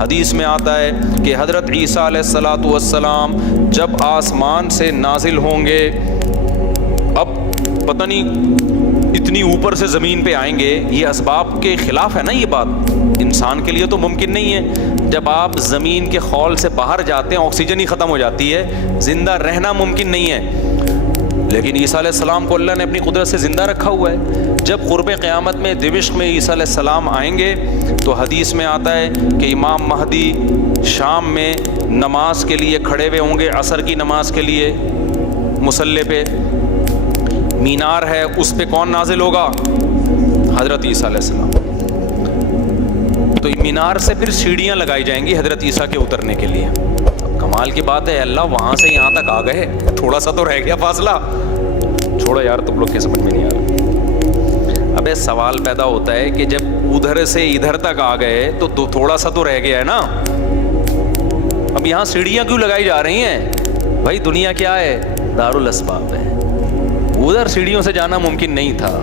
حدیث میں آتا ہے کہ حضرت عیسیٰ علیہ الصلاۃ والسلام جب آسمان سے نازل ہوں گے، اب پتہ نہیں اتنی اوپر سے زمین پہ آئیں گے، یہ اسباب کے خلاف ہے نا، یہ بات انسان کے لیے تو ممکن نہیں ہے۔ جب آپ زمین کے خول سے باہر جاتے ہیں آکسیجن ہی ختم ہو جاتی ہے، زندہ رہنا ممکن نہیں ہے، لیکن عیسیٰ علیہ السلام کو اللہ نے اپنی قدرت سے زندہ رکھا ہوا ہے۔ جب قرب قیامت میں دمشق میں عیسیٰ علیہ السلام آئیں گے تو حدیث میں آتا ہے کہ امام مہدی شام میں نماز کے لیے کھڑے ہوئے ہوں گے، عصر کی نماز کے لیے مصلی پہ، مینار ہے اس پہ کون نازل ہوگا؟ حضرت عیسیٰ علیہ السلام۔ تو مینار سے پھر سیڑھیاں لگائی جائیں گی حضرت عیسیٰ کے اترنے کے لیے۔ اب کمال کی بات ہے، اللہ وہاں سے یہاں تک آ گئے، تھوڑا سا تو رہ گیا فاصلہ، چھوڑو یار تم لوگ کے سمجھ میں نہیں آ رہا۔ ابے سوال پیدا ہوتا ہے کہ جب ادھر سے ادھر تک آ گئے تو تھوڑا سا تو رہ گیا ہے نا، اب یہاں سیڑھیاں کیوں لگائی جا رہی ہیں؟ بھائی دنیا کیا ہے؟ دارالاسباب ہے، ادھر سیڑھیوں سے جانا ممکن نہیں تھا،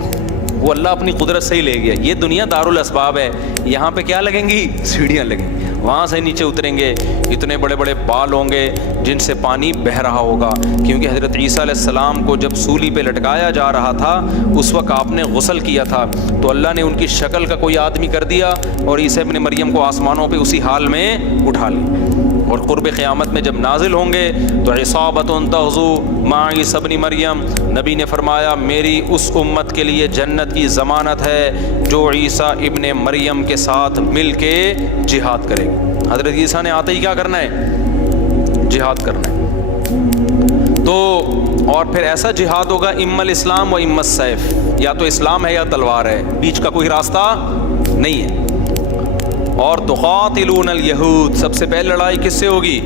وہ اللہ اپنی قدرت سے ہی لے گیا۔ یہ دنیا دارالاسباب ہے، یہاں پہ کیا لگیں گی؟ سیڑھیاں لگیں گی، وہاں سے نیچے اتریں گے، اتنے بڑے بڑے بال ہوں گے جن سے پانی بہہ رہا ہوگا، کیونکہ حضرت عیسیٰ علیہ السلام کو جب سولی پہ لٹکایا جا رہا تھا اس وقت آپ نے غسل کیا تھا، تو اللہ نے ان کی شکل کا کوئی آدمی کر دیا اور عیسیٰ ابن مریم کو آسمانوں پہ اسی حال میں اٹھا لی۔ اور قرب قیامت میں جب نازل ہوں گے تو عصابۃ تغزو مع عیسیٰ ابن مریم، نبی نے فرمایا میری اس امت کے لیے جنت کی ضمانت ہے جو عیسیٰ ابن مریم کے ساتھ مل کے جہاد کرے گی۔ حضرت عیسیٰ نے آتے ہی کیا کرنا ہے؟ جہاد کرنا ہے۔ تو اور پھر ایسا جہاد ہوگا اما الاسلام و اما السیف، یا تو اسلام ہے یا تلوار ہے، بیچ کا کوئی راستہ نہیں ہے۔ اور تقاتلون الیہود، سب سے پہلے لڑائی کس سے ہوگی؟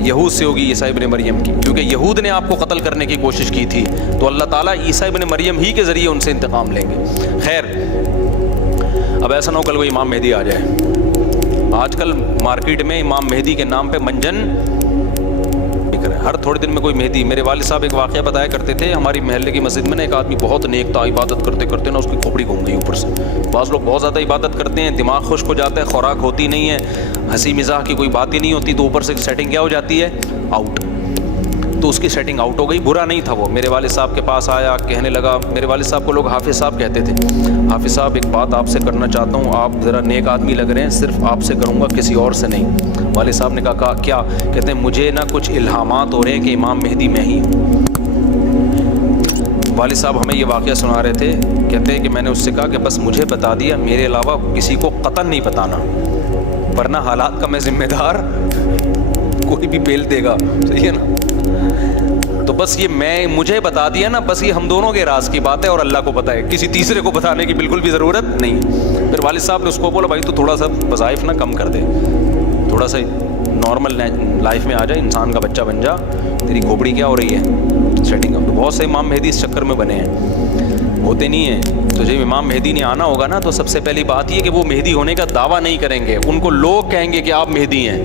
یہود سے ہوگی، عیسیٰ ابن مریم کی، کیونکہ یہود نے آپ کو قتل کرنے کی کوشش کی تھی، تو اللہ تعالیٰ عیسیٰ ابن مریم ہی کے ذریعے ان سے انتقام لیں گے۔ خیر، اب ایسا نہ ہو کل کوئی امام مہدی آ جائے۔ آج کل مارکیٹ میں امام مہدی کے نام پہ منجن بک رہے ہیں، ہر تھوڑے دن میں کوئی مہدی۔ میرے والد صاحب ایک واقعہ بتایا کرتے تھے، ہماری محلے کی مسجد میں نا ایک آدمی بہت نیک تھا، عبادت کرتے کرتے نا اس کی کھوپڑی گھوم گئی اوپر سے۔ بعض لوگ بہت زیادہ عبادت کرتے ہیں، دماغ خشک ہو جاتا ہے، خوراک ہوتی نہیں ہے، ہنسی مزاح کی کوئی بات ہی نہیں ہوتی، تو اوپر سے سیٹنگ کیا ہو جاتی ہے؟ آؤٹ۔ تو اس کی سیٹنگ آؤٹ ہو گئی، برا نہیں تھا وہ، میرے والد صاحب کے پاس آیا، کہنے لگا، میرے والد صاحب کو لوگ حافظ صاحب کہتے تھے، حافظ صاحب ایک بات آپ سے کرنا چاہتا ہوں، آپ ذرا نیک آدمی لگ رہے ہیں، صرف آپ سے کروں گا، کسی اور سے نہیں۔ والد صاحب نے کہا کیا؟ کہتے ہیں مجھے نا کچھ الہامات ہو رہے ہیں کہ امام مہدی میں ہی ہوں۔ والد صاحب ہمیں یہ واقعہ سنا رہے تھے، کہتے ہیں کہ میں نے اس سے کہا کہ بس مجھے بتا دیا، میرے علاوہ کسی کو قطعاً نہیں بتانا، ورنہ حالات کا میں ذمہ دار، کوئی بھی پیل دے گا، صحیح ہے نا؟ تو بس یہ مجھے بتا دیا نا، بس یہ ہم دونوں کے راز کی بات ہے اور اللہ کو پتہ ہے، کسی تیسرے کو بتانے کی بالکل بھی ضرورت نہیں۔ پھر والد صاحب نے اس کو بولا بھائی تو تھوڑا سا وظائف نہ کم کر دے، تھوڑا سا نارمل لائف میں آ جائے، انسان کا بچہ بن جا، تیری کھوپڑی کیا ہو رہی ہے سیٹنگ اپ۔ بہت سے امام مہدی اس چکر میں بنے ہیں، ہوتے نہیں ہیں۔ تو جب امام مہدی نے آنا ہوگا نا تو سب سے پہلی بات یہ کہ وہ مہدی ہونے کا دعویٰ نہیں کریں گے، ان کو لوگ کہیں گے کہ آپ مہدی ہیں،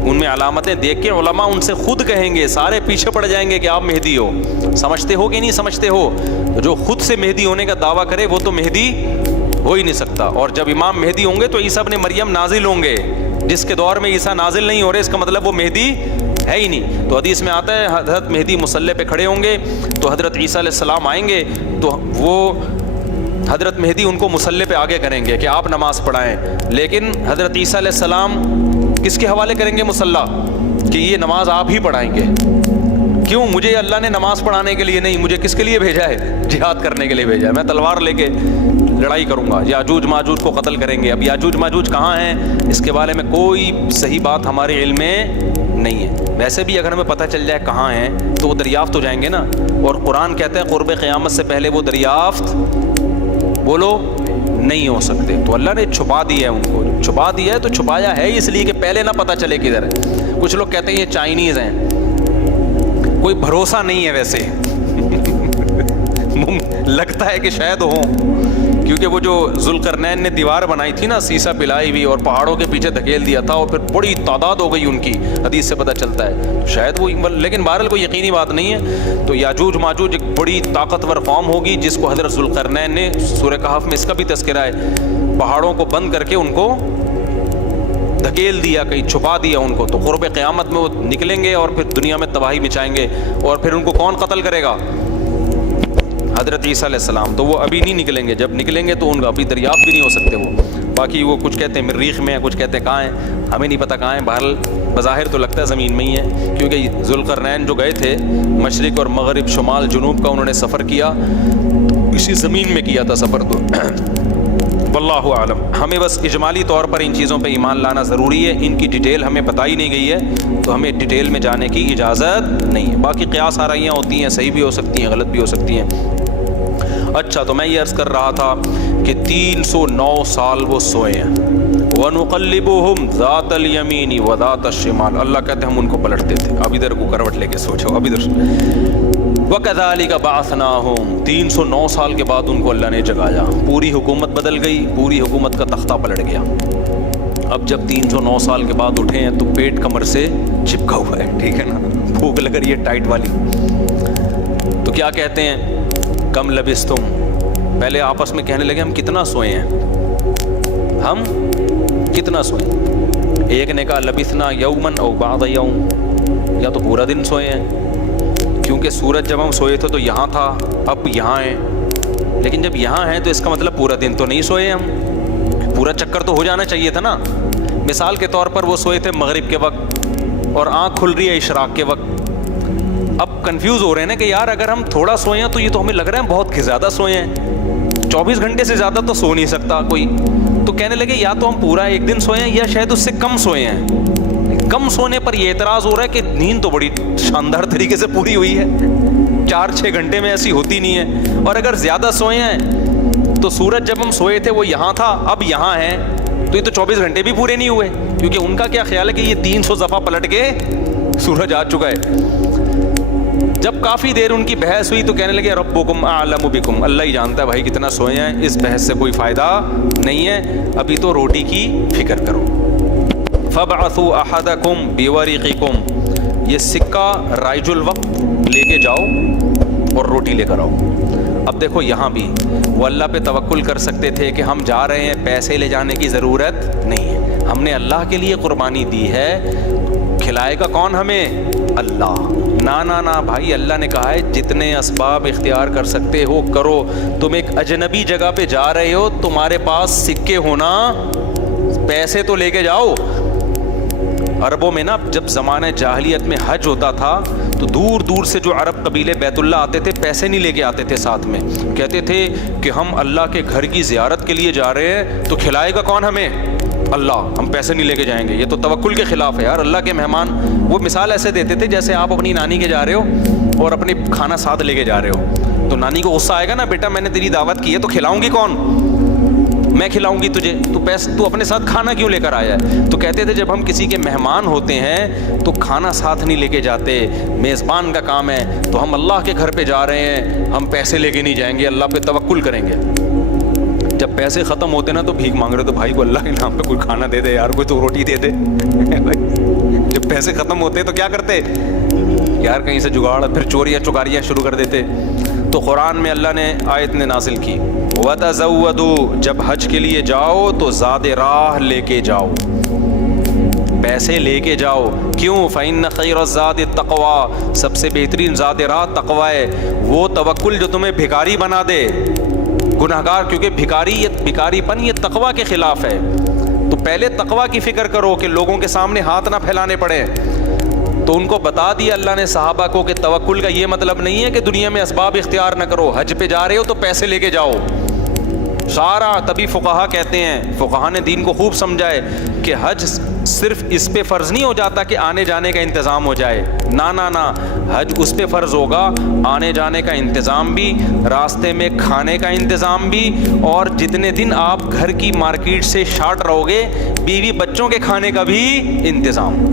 ان میں علامتیں دیکھ کے علماء ان سے خود کہیں گے، سارے پیچھے پڑ جائیں گے کہ آپ مہدی ہو۔ سمجھتے ہو کہ نہیں سمجھتے ہو؟ جو خود سے مہدی ہونے کا دعویٰ کرے وہ تو مہدی ہو ہی نہیں سکتا۔ اور جب امام مہدی ہوں گے تو عیسیٰ ابن مریم نازل ہوں گے، جس کے دور میں عیسیٰ نازل نہیں ہو رہے اس کا مطلب وہ مہدی ہے ہی نہیں۔ تو حدیث میں آتا ہے حضرت مہدی مصلی پہ کھڑے ہوں گے تو حضرت عیسیٰ علیہ السلام آئیں گے تو وہ حضرت مہدی ان کو مصلی پہ آگے کریں گے کہ آپ نماز پڑھائیں، لیکن حضرت عیسیٰ علیہ السلام کس کے حوالے کریں گے مصلی؟ کہ یہ نماز آپ ہی پڑھائیں گے۔ کیوں؟ مجھے اللہ نے نماز پڑھانے کے لیے نہیں، مجھے کس کے لیے بھیجا ہے؟ جہاد کرنے کے لیے بھیجا ہے۔ میں تلوار لے کے لڑائی کروں گا، یاجوج ماجوج کو قتل کریں گے۔ اب یاجوج ماجوج کہاں ہیں اس کے بارے میں کوئی صحیح بات ہمارے علم میں نہیں ہے۔ ویسے بھی اگر ہمیں پتہ چل جائے کہاں ہیں تو وہ دریافت ہو جائیں گے نا، اور قرآن کہتا ہے قرب قیامت سے پہلے وہ دریافت بولو نہیں ہو سکتے۔ تو اللہ نے چھپا دیا ہے، ان کو چھپا دیا ہے، تو چھپایا ہے اس لیے کہ پہلے نہ پتہ چلے کدھر ہے۔ کچھ لوگ کہتے ہیں یہ چائنیز ہیں، کوئی بھروسہ نہیں ہے ویسے لگتا ہے کہ شاید ہوں، کیونکہ وہ جو ذوالقرنین نے دیوار بنائی تھی نا سیسا پلائی ہوئی اور پہاڑوں کے پیچھے دھکیل دیا تھا اور پھر بڑی تعداد ہو گئی ان کی، حدیث سے پتہ چلتا ہے شاید وہ، لیکن بہرحال کوئی یقینی بات نہیں ہے۔ تو یاجوج ماجوج ایک بڑی طاقتور قوم ہوگی جس کو حضرت ذوالقرنین نے سورہ کہف میں اس کا بھی تذکرہ ہے، پہاڑوں کو بند کر کے ان کو دھکیل دیا, کہیں چھپا دیا ان کو, تو قرب قیامت میں وہ نکلیں گے اور پھر دنیا میں تباہی مچائیں گے, اور پھر ان کو کون قتل کرے گا؟ حضرت عیسیٰ علیہ السلام. تو وہ ابھی نہیں نکلیں گے, جب نکلیں گے تو ان کا ابھی دریافت بھی نہیں ہو سکتے وہ. باقی وہ کچھ کہتے ہیں مریخ میں ہیں, کچھ کہتے ہیں کہاں ہیں, ہمیں نہیں پتہ کہاں ہیں. بہرحال بظاہر تو لگتا ہے زمین میں ہی ہے, کیونکہ ذوالقرنین جو گئے تھے مشرق اور مغرب شمال جنوب کا انہوں نے سفر کیا, اسی زمین میں کیا تھا سفر. تو واللہ عالم. ہمیں بس اجمالی طور پر ان چیزوں پہ ایمان لانا ضروری ہے, ان کی ڈیٹیل ہمیں بتائی نہیں گئی ہے تو ہمیں ڈیٹیل میں جانے کی اجازت نہیں ہے. باقی قیاس آرائیاں ہوتی ہیں, صحیح بھی ہو سکتی ہیں, غلط بھی ہو سکتی ہیں. اچھا, تو میں یہ عرض کر رہا تھا کہ 309 سال وہ سوئے ہیں. وَنُقَلِّبُهُمْ ذَاتَ الْيَمِينِ وَذَاتَ الشِّمَالِ, اللہ کہتے ہیں ہم ان کو پلٹتے تھے, اب ادھر کو کروٹ لے کے سو جاؤ, اب ادھر. وَكَذَلِكَ بَعَثْنَاهُمْ, 309 سال کے بعد ان کو اللہ نے جگایا. پوری حکومت بدل گئی, پوری حکومت کا تختہ پلٹ گیا. اب جب 309 سال کے بعد اٹھے ہیں تو پیٹ کمر سے چپکا ہوا ہے, ٹھیک ہے نا, بھوک لگ رہی ہے ٹائٹ والی. تو کیا کہتے ہیں, کم لبستم, پہلے آپس میں کہنے لگے ہم کتنا سوئے ہیں, ہم کتنا سوئے. ایک نے کہا لبثنا یومن او بعض یوم, یا تو پورا دن سوئے ہیں, کیونکہ سورج جب ہم سوئے تھے تو یہاں تھا, اب یہاں ہیں, لیکن جب یہاں ہیں تو اس کا مطلب پورا دن تو نہیں سوئے ہم, پورا چکر تو ہو جانا چاہیے تھا نا. مثال کے طور پر وہ سوئے تھے مغرب کے وقت اور آنکھ کھل رہی ہے اشراق کے وقت. اب کنفیوز ہو رہے ہیں نا کہ یار اگر ہم تھوڑا سوئے ہیں تو یہ تو ہمیں لگ رہا ہے بہت زیادہ سوئے ہیں, 24 گھنٹے سے زیادہ تو سو نہیں سکتا کوئی. تو کہنے لگے یا تو ہم پورا ایک دن سوئے ہیں یا شاید اس سے کم سوئے ہیں. کم سونے پر یہ اعتراض ہو رہا ہے کہ نیند تو بڑی شاندار طریقے سے پوری ہوئی ہے, 4-6 گھنٹے میں ایسی ہوتی نہیں ہے. اور اگر زیادہ سوئے ہیں تو سورج جب ہم سوئے تھے وہ یہاں تھا, اب یہاں ہیں, تو یہ تو 24 گھنٹے بھی پورے نہیں ہوئے, کیونکہ ان کا کیا خیال ہے کہ یہ 300 دفعہ پلٹ کے سورج آ چکا ہے. جب کافی دیر ان کی بحث ہوئی تو کہنے لگے ربکم اعلم بکم, اللہ ہی جانتا ہے بھائی کتنا سوئے ہیں, اس بحث سے کوئی فائدہ نہیں ہے, ابھی تو روٹی کی فکر کرو. فابعثوا احدکم بورقکم, یہ سکہ رائج الوقت لے کے جاؤ اور روٹی لے کر آؤ. اب دیکھو یہاں بھی وہ اللہ پہ توکل کر سکتے تھے کہ ہم جا رہے ہیں, پیسے لے جانے کی ضرورت نہیں ہے, ہم نے اللہ کے لیے قربانی دی ہے, کھلائے گا کون ہمیں؟ اللہ. نا بھائی, اللہ نے کہا ہے جتنے اسباب اختیار کر سکتے ہو کرو. تم ایک اجنبی جگہ پہ جا رہے ہو, تمہارے پاس سکے ہونا, پیسے تو لے کے جاؤ. عربوں میں نا جب زمانہ جاہلیت میں حج ہوتا تھا تو دور دور سے جو عرب قبیلے بیت اللہ آتے تھے پیسے نہیں لے کے آتے تھے ساتھ میں, کہتے تھے کہ ہم اللہ کے گھر کی زیارت کے لیے جا رہے ہیں تو کھلائے گا کون ہمیں؟ اللہ, ہم پیسے نہیں لے کے جائیں گے. یہ تو توکل کے خلاف ہے یار. اللہ کے مہمان, وہ مثال ایسے دیتے تھے جیسے آپ اپنی نانی کے جا رہے ہو اور اپنے کھانا ساتھ لے کے جا رہے ہو, تو نانی کو غصہ آئے گا نا, بیٹا میں نے تیری دعوت کی ہے تو کھلاؤں گی کون؟ میں کھلاؤں گی تجھے, تو اپنے ساتھ کھانا کیوں لے کر آیا ہے؟ تو کہتے تھے جب ہم کسی کے مہمان ہوتے ہیں تو کھانا ساتھ نہیں لے کے جاتے, میزبان کا کام ہے, تو ہم اللہ کے گھر پہ جا رہے ہیں, ہم پیسے لے کے نہیں جائیں گے, اللہ پہ توکل کریں گے. جب پیسے ختم ہوتے نا تو بھیک مانگ رہے تو بھائی کو اللہ کے نام پہ کوئی کھانا دے دے یار, کوئی تو روٹی دے دے. جب پیسے ختم ہوتے تو کیا کرتے یار, کہیں سے جگاڑ, پھر چوریاں چکاریاں شروع کر دیتے. تو قرآن میں اللہ نے آیت نے نازل کی, وَتَزَوَّدُوا, جب حج کے لیے جاؤ تو زاد راہ لے کے جاؤ, پیسے لے کے جاؤ. کیوں؟ فَإِنَّ خَيْرَ الزَّادِ التَّقْوَىٰ, سب سے بہترین زاد راہ تقوی ہے. وہ توکل جو تمہیں بھکاری بنا دے, گناہگار, کیونکہ بھکاری پن یہ تقوی کے خلاف ہے. تو پہلے تقوی کی فکر کرو کہ لوگوں کے سامنے ہاتھ نہ پھیلانے پڑے. تو ان کو بتا دیا اللہ نے صحابہ کو کہ توکل کا یہ مطلب نہیں ہے کہ دنیا میں اسباب اختیار نہ کرو, حج پہ جا رہے ہو تو پیسے لے کے جاؤ سارا. تبھی فقہا کہتے ہیں, فقہا نے دین کو خوب سمجھائے کہ حج صرف اس پہ فرض نہیں ہو جاتا کہ آنے جانے کا انتظام ہو جائے, نا, حج اس پہ فرض ہوگا آنے جانے کا انتظام بھی, راستے میں کھانے کا انتظام بھی, اور جتنے دن آپ گھر کی مارکیٹ سے شارٹ رہو گے بیوی بچوں کے کھانے کا بھی انتظام.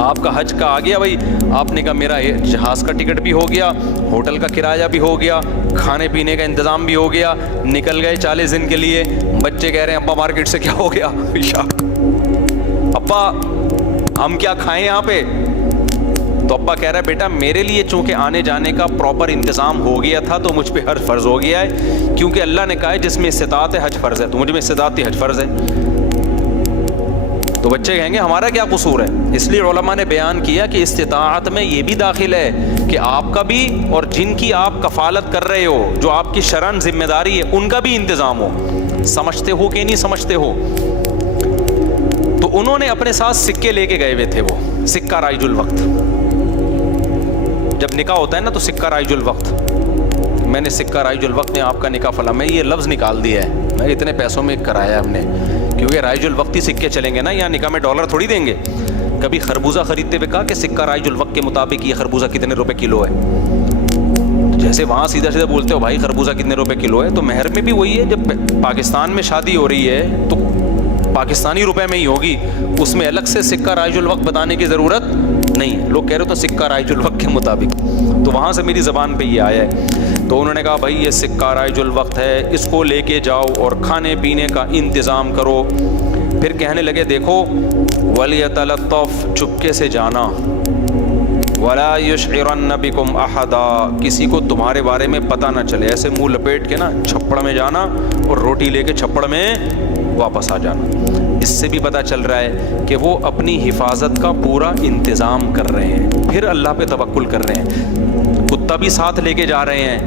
آپ کا حج کا آ گیا بھائی, آپ نے کہا میرا جہاز کا ٹکٹ بھی ہو گیا, ہوٹل کا کرایہ بھی ہو گیا, کھانے پینے کا انتظام بھی ہو گیا, نکل گئے 40 دن کے لیے. بچے کہہ رہے ہیں ابا مارکیٹ سے کیا ہو گیا, ابا ہم کیا کھائیں یہاں پہ؟ تو ابا کہہ رہا ہے بیٹا میرے لیے چونکہ آنے جانے کا پراپر انتظام ہو گیا تھا تو مجھ پہ حج فرض ہو گیا ہے, کیونکہ اللہ نے کہا ہے جس میں استطاعت ہے حج فرض ہے, تو مجھ میں استطاعت تھی حج فرض ہے. تو بچے کہیں گے ہمارا کیا قصور ہے. اس لیے علماء نے بیان کیا کہ استطاعت میں یہ بھی داخل ہے کہ آپ کا بھی اور جن کی آپ کفالت کر رہے ہو, جو آپ کی شرعاً ذمہ داری ہے, ان کا بھی انتظام ہو. سمجھتے ہو کہ نہیں سمجھتے ہو؟ تو انہوں نے اپنے ساتھ سکے لے کے گئے ہوئے تھے. وہ سکہ رائج الوقت, جب نکاح ہوتا ہے نا تو سکہ رائج الوقت, میں نے سکہ رائج الوقت میں آپ کا نکاح فلاں, میں یہ لفظ نکال دیا ہے, میں اتنے پیسوں میں کرایا ہم نے, کیونکہ رائج الوقت ہی سکے چلیں گے نا, یہاں نکاح میں ڈالر تھوڑی دیں گے. کبھی خربوزہ خریدتے ہوئے کہا کہ سکہ رائج الوقت کے مطابق یہ خربوزہ کتنے روپے کلو ہے. جیسے وہاں سیدھا سیدھا بولتے ہو بھائی خربوزہ کتنے روپے کلو ہے, تو مہر میں بھی وہی ہے. جب پاکستان میں شادی ہو رہی ہے تو پاکستانی روپے میں ہی ہوگی, اس میں الگ سے سکہ رائج الوقت بتانے کی ضرورت نہیں. لوگ کہہ رہے تو سکہ رائج الوقت کے مطابق, تو وہاں سے میری زبان پہ یہ آیا ہے. تو انہوں نے کہا بھائی یہ سکہ رائج الوقت ہے, اس کو لے کے جاؤ اور کھانے پینے کا انتظام کرو. پھر کہنے لگے دیکھو وَلْيَتَلَطَّفْ, چپکے سے جانا, وَلَا يُشْعِرَنَّ بِكُمْ أَحَدًا, کسی کو تمہارے بارے میں پتہ نہ چلے. ایسے منہ لپیٹ کے نا چھپڑ میں جانا اور روٹی لے کے چھپڑ میں واپس آ جانا. اس سے بھی پتہ چل رہا ہے کہ وہ اپنی حفاظت کا پورا انتظام کر رہے ہیں, پھر اللہ پہ توکل کر رہے ہیں. کتا بھی ساتھ لے کے جا رہے ہیں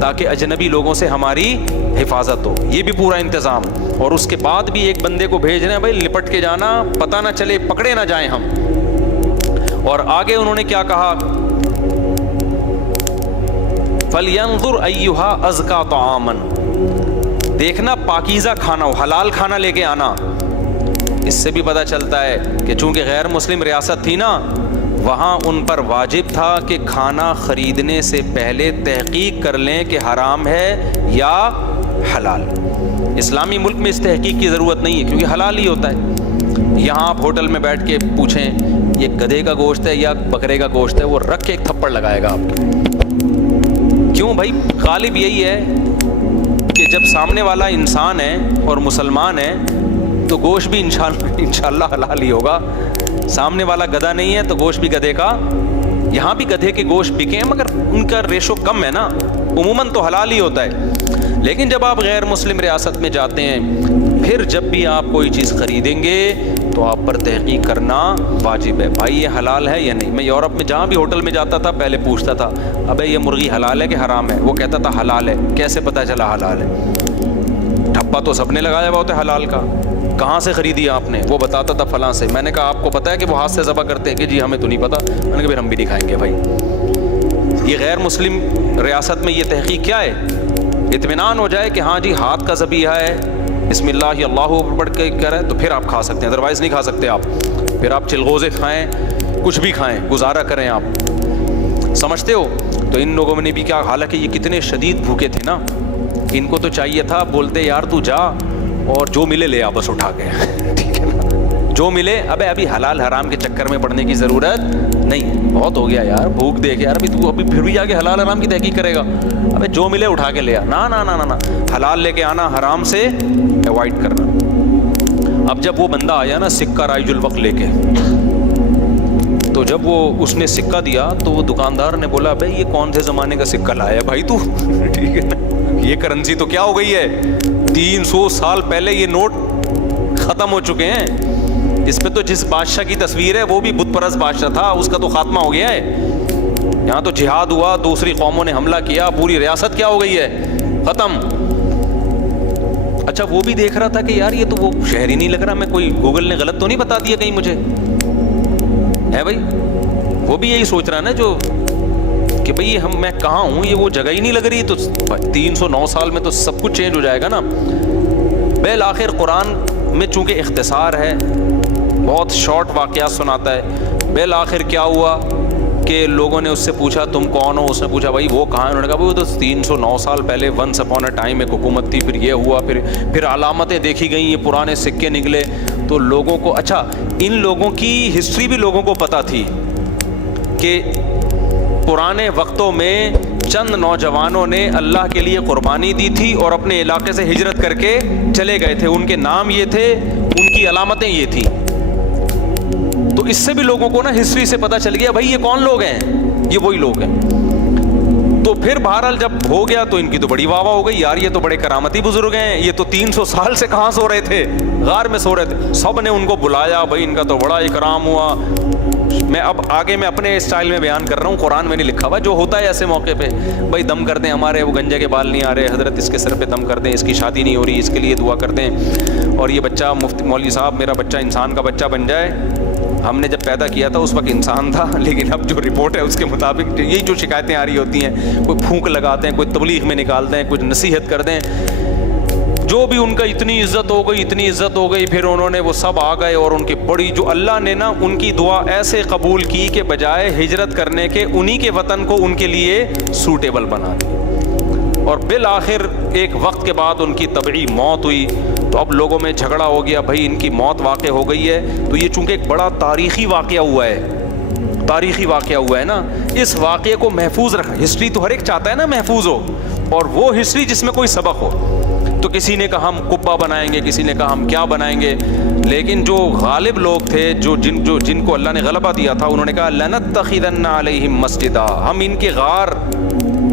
تاکہ اجنبی لوگوں سے ہماری حفاظت ہو, یہ بھی پورا انتظام. اور اس کے بعد بھی ایک بندے کو بھیج رہے ہیں بھائی لپٹ کے جانا, پتہ نہ چلے, پکڑے نہ جائیں ہم. اور آگے انہوں نے کیا کہا, فَلْيَنظُرْ أَيُّهَا أَزْكَىٰ طَعَامًا, دیکھنا پاکیزہ کھانا ہو, حلال کھانا لے کے آنا. اس سے بھی پتہ چلتا ہے کہ چونکہ غیر مسلم ریاست تھی نا, وہاں ان پر واجب تھا کہ کھانا خریدنے سے پہلے تحقیق کر لیں کہ حرام ہے یا حلال. اسلامی ملک میں اس تحقیق کی ضرورت نہیں ہے کیونکہ حلال ہی ہوتا ہے. یہاں آپ ہوٹل میں بیٹھ کے پوچھیں یہ گدھے کا گوشت ہے یا بکرے کا گوشت ہے, وہ رکھ کے ایک تھپڑ لگائے گا آپ کے. کیوں بھائی؟ غالب یہی ہے کہ جب سامنے والا انسان ہے اور مسلمان ہے تو گوشت بھی انشاءاللہ حلال ہی ہوگا. سامنے والا گدھا نہیں ہے تو گوشت بھی گدھے کا. یہاں بھی گدھے کے گوشت بکے ہیں مگر ان کا ریشو کم ہے نا, عموماً تو حلال ہی ہوتا ہے. لیکن جب آپ غیر مسلم ریاست میں جاتے ہیں, پھر جب بھی آپ کوئی چیز خریدیں گے تو آپ پر تحقیق کرنا واجب ہے, بھائی یہ حلال ہے یا نہیں. میں یورپ میں جہاں بھی ہوٹل میں جاتا تھا پہلے پوچھتا تھا ابے یہ مرغی حلال ہے کہ حرام ہے, وہ کہتا تھا حلال ہے. کیسے پتہ چلا حلال ہے؟ ٹھپا تو سب نے لگایا ہوا ہوتا ہے حلال کا. کہاں سے خریدی آپ نے؟ وہ بتاتا تھا فلاں سے. میں نے کہا آپ کو پتہ ہے کہ وہ ہاتھ سے ذبح کرتے ہیں؟ کہ جی ہمیں تو نہیں پتہ. میں نے کہا پھر ہم بھی نہیں کھائیں گے بھائی. یہ غیر مسلم ریاست میں یہ تحقیق کیا ہے؟ اطمینان ہو جائے کہ ہاں جی ہاتھ کا ذبیحہ ہے, بسم اللہ اللہ پڑھ کے کریں تو پھر آپ کھا سکتے ہیں, ادروائز نہیں کھا سکتے آپ. پھر آپ چلغوزے کھائیں, کچھ بھی کھائیں, گزارا کریں آپ. سمجھتے ہو؟ تو ان لوگوں نے بھی کیا, حالانکہ یہ کتنے شدید بھوکے تھے نا, ان کو تو چاہیے تھا بولتے یار تو جا اور جو ملے لے آ بس اٹھا کے, ٹھیک ہے نا, جو ملے. ابھی حلال حرام کے چکر میں پڑنے کی ضرورت نہیں, بہت ہو گیا یار بھوک دیکھ یار, ابھی تو ابھی پھر بھی جا کے حلال حرام کی تحقیق کرے گا. ابے جو ملے اٹھا کے لے آ, نا نا نا نا, حلال لے کے آنا, حرام سے ایوائڈ کرنا. اب جب وہ بندہ آیا نا سکہ رائج الوقت لے کے, تو جب وہ اس نے سکہ دیا تو وہ دکاندار نے بولا بھائی یہ کون سے زمانے کا سکہ لایا بھائی تو, ٹھیک ہے نا, یہ کرنسی تو کیا ہو گئی ہے, 300 سال پہلے یہ نوٹ ختم ہو چکے ہیں. اس پہ تو جس بادشاہ کی تصویر ہے وہ بھی بت پرست بادشاہ تھا, اس کا تو خاتمہ ہو گیا ہے. یہاں تو جہاد ہوا, دوسری قوموں نے حملہ کیا, پوری ریاست کیا ہو گئی ہے, ختم. اچھا وہ بھی دیکھ رہا تھا کہ یار یہ تو وہ شہر ہی نہیں لگ رہا, میں کوئی گوگل نے غلط تو نہیں بتا دیا کہیں مجھے, ہے بھائی. وہ بھی یہی سوچ رہا نا جو کہ بھئی میں کہاں ہوں, یہ وہ جگہ ہی نہیں لگ رہی. تو 309 سال میں تو سب کچھ چینج ہو جائے گا نا. بالآخر قرآن میں چونکہ اختصار ہے, بہت شارٹ واقعات سناتا ہے. بالآخر کیا ہوا کہ لوگوں نے اس سے پوچھا تم کون ہو, اس نے پوچھا بھائی وہ کہاں ہے, انہوں نے کہا بھائی وہ تو 309 سال پہلے ونس اپون اے ٹائم ایک حکومت تھی, پھر یہ ہوا, پھر علامتیں دیکھی گئیں, یہ پرانے سکے نکلے. تو لوگوں کو, اچھا ان لوگوں کی ہسٹری بھی لوگوں کو پتہ تھی کہ پرانے وقتوں میں چند نوجوانوں نے اللہ کے لیے قربانی دی تھی اور اپنے علاقے سے ہجرت کر کے چلے گئے تھے. ان کے نام یہ تھے, ان کی علامتیں یہ تھیں. تو اس سے بھی لوگوں کو نا ہسٹری سے پتہ چل گیا بھائی یہ کون لوگ ہیں, یہ وہی لوگ ہیں. تو پھر بہرحال جب ہو گیا تو ان کی تو بڑی واہ واہ ہو گئی، یار یہ تو بڑے کرامتی بزرگ ہیں، یہ تو 300 سال سے کہاں سو رہے تھے، غار میں سو رہے تھے. سب نے ان کو بلایا، بھائی ان کا تو بڑا اکرام ہوا. میں اب آگے میں اپنے اسٹائل میں بیان کر رہا ہوں، قرآن میں نہیں لکھا ہوا. جو ہوتا ہے ایسے موقع پہ، بھائی دم کر دیں، ہمارے وہ گنجے کے بال نہیں آ رہے، حضرت اس کے سر پہ دم کر دیں، اس کی شادی نہیں ہو رہی، اس کے لیے دعا کر دیں، اور یہ بچہ مفتی مولوی صاحب میرا بچہ انسان کا بچہ بن جائے. ہم نے جب پیدا کیا تھا اس وقت انسان تھا، لیکن اب جو رپورٹ ہے اس کے مطابق یہی جو شکایتیں آ رہی ہوتی ہیں، کوئی پھونک لگاتے ہیں، کوئی تبلیغ میں نکالتے ہیں، کچھ نصیحت کر دیں، جو بھی ان کا اتنی عزت ہو گئی، اتنی عزت ہو گئی. پھر انہوں نے وہ سب آ گئے اور ان کی بڑی جو اللہ نے نا ان کی دعا ایسے قبول کی کہ بجائے ہجرت کرنے کے انہی کے وطن کو ان کے لیے سوٹیبل بنا دی. اور بالآخر ایک وقت کے بعد ان کی طبعی موت ہوئی. تو اب لوگوں میں جھگڑا ہو گیا، بھائی ان کی موت واقع ہو گئی ہے. تو یہ چونکہ ایک بڑا تاریخی واقعہ ہوا ہے، تاریخی واقعہ ہوا ہے نا، اس واقعے کو محفوظ رکھا. ہسٹری تو ہر ایک چاہتا ہے نا محفوظ ہو، اور وہ ہسٹری جس میں کوئی سبق ہو. تو کسی نے کہا ہم قبہ بنائیں گے، کسی نے کہا ہم کیا بنائیں گے. لیکن جو غالب لوگ تھے، جن کو اللہ نے غلبہ دیا تھا، انہوں نے کہا لنتخذن علیہم مسجدا. ہم ان کے غار،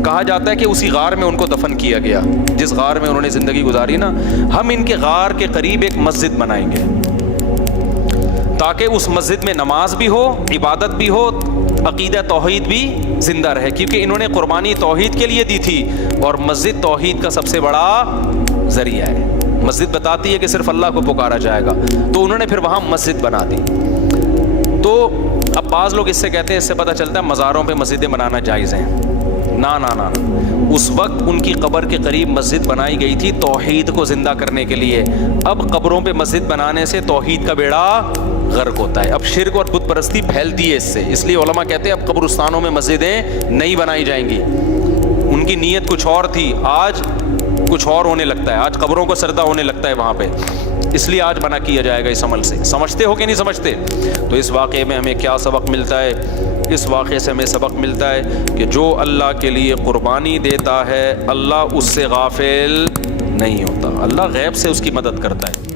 کہا جاتا ہے کہ اسی غار میں ان کو دفن کیا گیا جس غار میں انہوں نے زندگی گزاری نا، ہم ان کے غار کے قریب ایک مسجد بنائیں گے تاکہ اس مسجد میں نماز بھی ہو، عبادت بھی ہو، عقیدہ توحید بھی زندہ رہے. کیونکہ انہوں نے قربانی توحید کے لیے دی تھی، اور مسجد توحید کا سب سے بڑا ذریعہ ہے. مسجد بتاتی ہے کہ صرف اللہ کو پکارا جائے گا. تو انہوں نے پھر وہاں مسجد بنا دی. تو اب بعض لوگ اس سے کہتے ہیں، اس سے پتہ چلتا ہے مزاروں پہ مسجدیں بنانا جائز ہیں. نا نا نا اس وقت ان کی قبر کے قریب مسجد بنائی گئی تھی توحید کو زندہ کرنے کے لیے. اب قبروں پہ مسجد بنانے سے توحید کا بیڑا غرق ہوتا ہے. اب شرک اور بت پرستی پھیلتی ہے اس سے. اس لیے علماء کہتے ہیں اب قبرستانوں میں مسجدیں نہیں بنائی جائیں گی. ان کی نیت کچھ اور تھی، آج کچھ اور ہونے لگتا ہے. آج قبروں کو سردہ ہونے لگتا ہے وہاں پہ، اس لیے آج منع کیا جائے گا اس عمل سے. سمجھتے ہو کہ نہیں سمجھتے؟ تو اس واقعے میں ہمیں کیا سبق ملتا ہے؟ اس واقعے سے ہمیں سبق ملتا ہے کہ جو اللہ کے لیے قربانی دیتا ہے، اللہ اس سے غافل نہیں ہوتا. اللہ غیب سے اس کی مدد کرتا ہے.